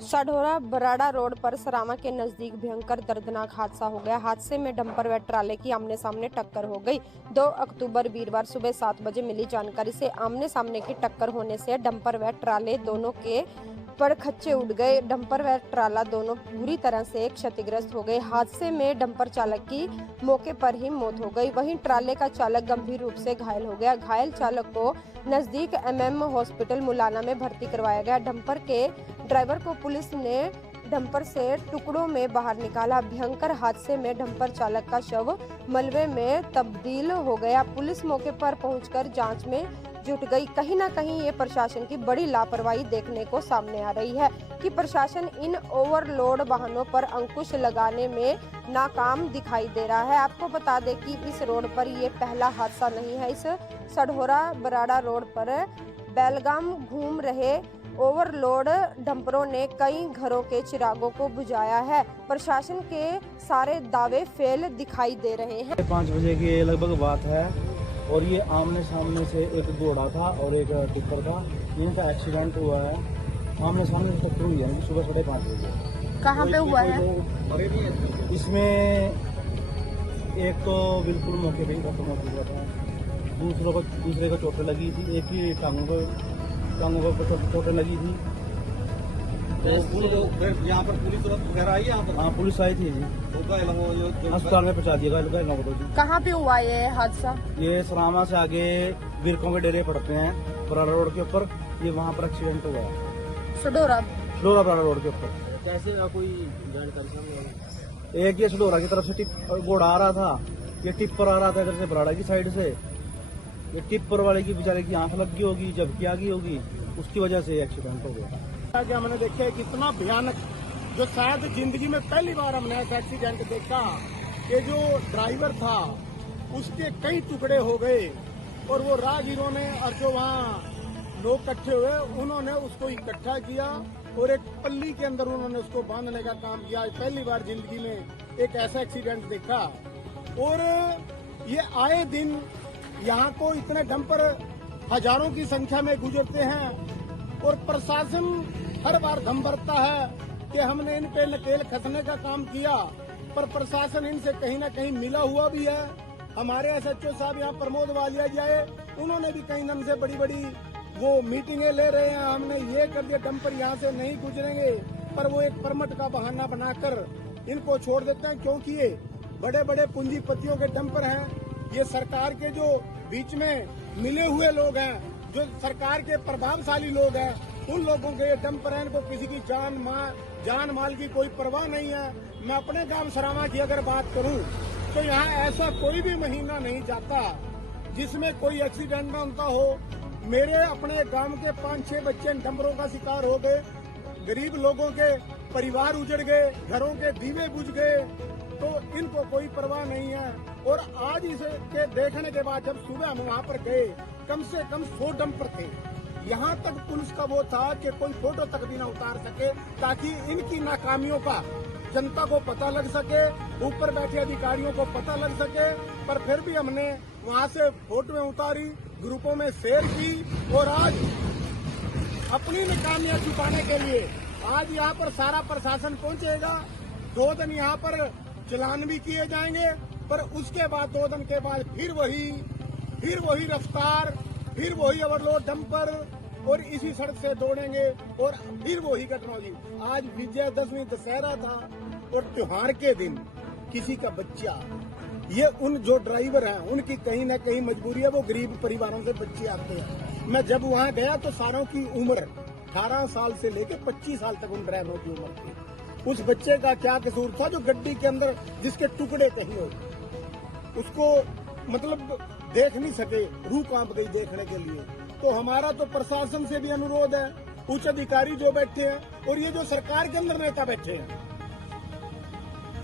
Sadhaura Barara road पर सरामा के नजदीक भयंकर दर्दनाक हादसा हो गया। हादसे में डंपर व ट्राले की आमने सामने टक्कर हो गई। 2 अक्टूबर वीरवार सुबह 7 बजे मिली जानकारी से आमने सामने की टक्कर होने से डंपर व ट्राले दोनों के पर खच्चे उड़ गए। डंपर व ट्राला दोनों बुरी तरह से क्षतिग्रस्त हो गए। हादसे में डंपर चालक की मौके पर ही मौत हो गई, वहीं ट्राले का चालक गंभीर रूप से घायल हो गया। घायल चालक को नजदीक MM हॉस्पिटल मुलाना में भर्ती करवाया गया। डंपर के ड्राइवर को पुलिस ने डंपर से टुकड़ों में बाहर निकाला। भयंकर हादसे में डंपर चालक का शव मलबे में तब्दील हो गया। पुलिस मौके पर पहुंचकर जांच में जुट गई। कहीं ना कहीं ये प्रशासन की बड़ी लापरवाही देखने को सामने आ रही है कि प्रशासन इन ओवरलोड वाहनों पर अंकुश लगाने में नाकाम दिखाई दे रहा है। आपको बता दें कि इस रोड पर ये पहला हादसा नहीं है। इस साढौरा बराड़ा रोड पर बेलगाम घूम रहे ओवरलोड डंपरों ने कई घरों के चिरागों को बुझाया है। प्रशासन के सारे दावे फेल दिखाई दे रहे हैं। 5 बजे की लगभग बात है और ये आमने सामने से एक घोड़ा था और एक टिप्पर था, इनका एक्सीडेंट हुआ है। आमने सामने से टक्कर हुई है सुबह 5:30 बजे। कहाँ पे हुआ है? इसमें एक तो बिल्कुल मौके पे ही खत्म हो चुका था, दूसरे को चोटें लगी थी, एक ही टांगों को चोटें लगी थी। तो यहाँ पर पुलिस वगैरह आई? यहाँ पर हाँ, पुलिस आई थी जी, अस्पताल में पहुँचा दिया गया। कहाँ पे हुआ ये हादसा? ये सरामा से आगे वीरकों के डेरे पड़ते हैं, बराड़ा रोड के ऊपर। ये वहाँ पर एक्सीडेंट हुआ है, साढौरा बराड़ा रोड के ऊपर। कैसे कोई जानकारी सामने? एक ये साढौरा की तरफ से घोड़ा आ रहा था, ये टिप्पर आ रहा था इधर से बराड़ा की साइड से। ये टिप्पर वाले की बेचारे की आंख लग गई होगी, जबकि आ गई होगी, उसकी वजह से एक्सीडेंट हो गया। हमने देखा कितना भयानक, जो शायद जिंदगी में पहली बार हमने ऐसा एक्सीडेंट देखा कि जो ड्राइवर था उसके कई टुकड़े हो गए और वो राहगीरों ने और जो वहाँ लोग इकट्ठे हुए उन्होंने उसको इकट्ठा किया और एक पल्ली के अंदर उन्होंने उसको बांधने का काम किया। पहली बार जिंदगी में एक ऐसा एक्सीडेंट देखा। और ये आए दिन यहाँ को इतने डंपर हजारों की संख्या में गुजरते हैं और प्रशासन हर बार दम भरता है कि हमने इन पे नकेल कसने का काम किया, पर प्रशासन इनसे कहीं ना कहीं मिला हुआ भी है। हमारे SHO साहब यहाँ प्रमोद वालिया जी आए, उन्होंने भी कई दिन से बड़ी बड़ी वो मीटिंगें ले रहे हैं, हमने ये कर दिया डंपर यहाँ से नहीं गुजरेंगे, पर वो एक परमिट का बहाना बनाकर इनको छोड़ देते हैं, क्योंकि ये बड़े बड़े पूंजीपतियों के डंपर हैं। ये सरकार के जो बीच में मिले हुए लोग हैं, जो सरकार के प्रभावशाली लोग हैं, उन लोगों के ये डंपर हैं, इनको किसी की जान माल की कोई परवाह नहीं है। मैं अपने गांव सरामा की अगर बात करूं तो यहाँ ऐसा कोई भी महीना नहीं जाता जिसमें कोई एक्सीडेंट न होता हो। मेरे अपने गांव के 5-6 बच्चे डंपरों का शिकार हो गए, गरीब लोगों के परिवार उजड़ गए, घरों के दीवे बुझ गए, तो इनको कोई परवाह नहीं है। और आज इसे के देखने के बाद जब सुबह हम वहाँ पर गए, कम से कम 100 डंपर थे। यहाँ तक पुलिस का वो था कि कोई फोटो तक भी ना उतार सके, ताकि इनकी नाकामियों का जनता को पता लग सके, ऊपर बैठे अधिकारियों को पता लग सके। पर फिर भी हमने वहाँ से फोटोएं उतारी, ग्रुपों में शेयर की और आज अपनी नाकामियां छुपाने के लिए आज यहाँ पर सारा प्रशासन पहुंचेगा। 2 दिन यहाँ पर चलान भी किए जाएंगे, पर उसके बाद 2 दिन के बाद फिर वही रफ्तार, फिर वही ओवरलोड डंपर और इसी सड़क से दौड़ेंगे और फिर वही घटना होगी। आज विजयदशमी दशहरा था और त्योहार के दिन किसी का बच्चा, ये उन जो ड्राइवर हैं उनकी कहीं ना कहीं मजबूरी है, वो गरीब परिवारों से बच्चे आते हैं। मैं जब वहाँ गया तो सारों की उम्र 18 साल से लेकर 25 साल तक उन ड्राइवरों की उम्र थी। उस बच्चे का क्या कसूर था जो गड्डी के अंदर जिसके टुकड़े कहीं हो, उसको मतलब देख नहीं सके, रूह कांप गई देखने के लिए। तो हमारा तो प्रशासन से भी अनुरोध है, उच्च अधिकारी जो बैठे हैं और ये जो सरकार के अंदर नेता बैठे हैं,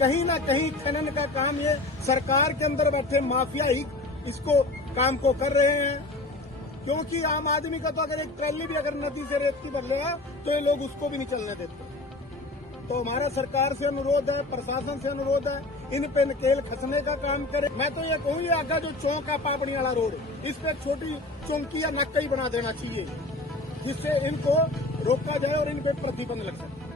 कहीं ना कहीं खनन का काम ये सरकार के अंदर बैठे माफिया ही इसको काम को कर रहे हैं। क्योंकि आम आदमी का तो अगर एक ट्रैली भी अगर नदी से रेत की भर लेगा तो ये लोग उसको भी नहीं चलने देते। तो हमारा सरकार से अनुरोध है, प्रशासन से अनुरोध है, इन पे नकेल खसने का काम करे। मैं तो ये कहूँ, ये आगा जो चौक है पापड़ी वाला रोड, इस पे छोटी चौकी या नक्का ही बना देना चाहिए, जिससे इनको रोका जाए और इन पे प्रतिबंध लग सके।